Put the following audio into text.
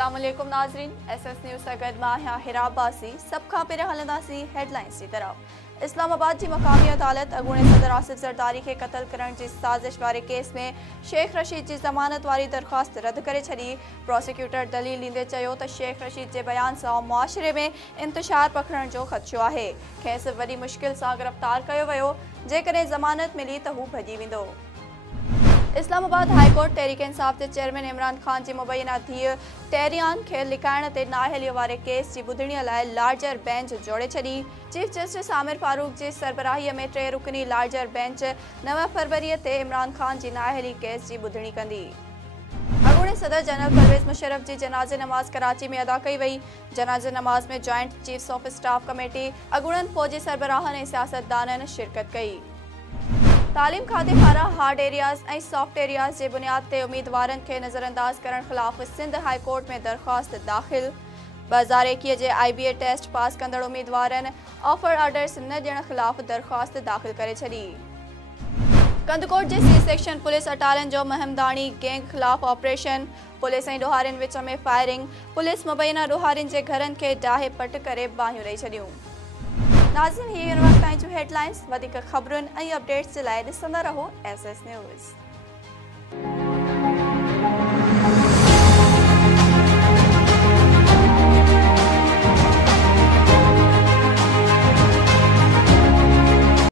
अस्सलाम वालेकुम नाज़रीन, SS न्यूज़ सां गॾु मां आहियां हिरा अब्बासी। सभ खां पहिरियों हलंदासीं हेडलाइंस जी तरफ़। इस्लामाबाद जी मक़ामी अदालत अॻूणे सदर आसिफ ज़रदारी खे क़त्ल करण जी साज़िश वारे केस में शेख रशीद जी ज़मानत वारी दरख़्वास्त रद्द करे छॾी। प्रोसिक्यूटर दलील ॾींदे चयो त शेख रशीद जे बयान सां मुआशिरे में इंतशार पखिड़ण जो ख़दशो आहे। खेसि वॾी मुश्किल सां गिरफ़्तार कयो वियो। जेकॾहिं ज़मानत मिली त हू भॼी वेंदो। इस्लामाबाद हाई कोर्ट तहरीक इंसाफ के चेयरमैन इमरान खान की मुबैना धीअ टहरियान खे लिकाइण ते नाअहलीअ वारे केस की ॿुधणीअ लाइ लार्जर बेंच जोड़े छॾी। चीफ जस्टिस आमिर फारूक की सरबराहीअ में 3 रुकनी लार्जर बेंच 9 फरवरी ते इमरान खान की नाअहली केस की ॿुधणी कंदी। अॻूणे सदर जनरल परवेज़ मुशर्रफ की जनाज़े नमाज़ कराची में अदा कई वई। जनाज़े नमाज़ में joint chiefs of staff committee अॻूणनि फौजी सरबराहनि ऐं सियासतदाननि शिरकत कई। तालीम खाते पारां हार्ड एरियाज़ ऐं सॉफ्ट एरियाज़ जे बुनियाद ते उम्मीदवारनि खे नज़रअंदाज करण ख़िलाफ़ सिंध हाई कोर्ट में दरख़्वास्त दाख़िल। 2021 जे IBA टेस्ट पास कंदड़ उम्मीदवारनि ऑफर ऑर्डर्स न ॾियण ख़िलाफ़ दरख़्वास्त दाख़िल करे छॾी। कंदकोट जे C सेक्शन पुलिस अटारनि जो महमदानी गैंग ख़िलाफ़ ऑपरेशन। पुलिस ऐं ॾोहारियुनि विच में फायरिंग। पुलिस मुबैना ॾोहारियुनि जे घरनि खे डाहे पट करे बाहियूं ॾेई छॾियूं। नाज़रीन, हिन वक़्त ताईं जूं हेडलाइंस। वधीक ख़बरुनि ऐं अपडेट्स जे लाइ ॾिसंदा रहो SS न्यूज़।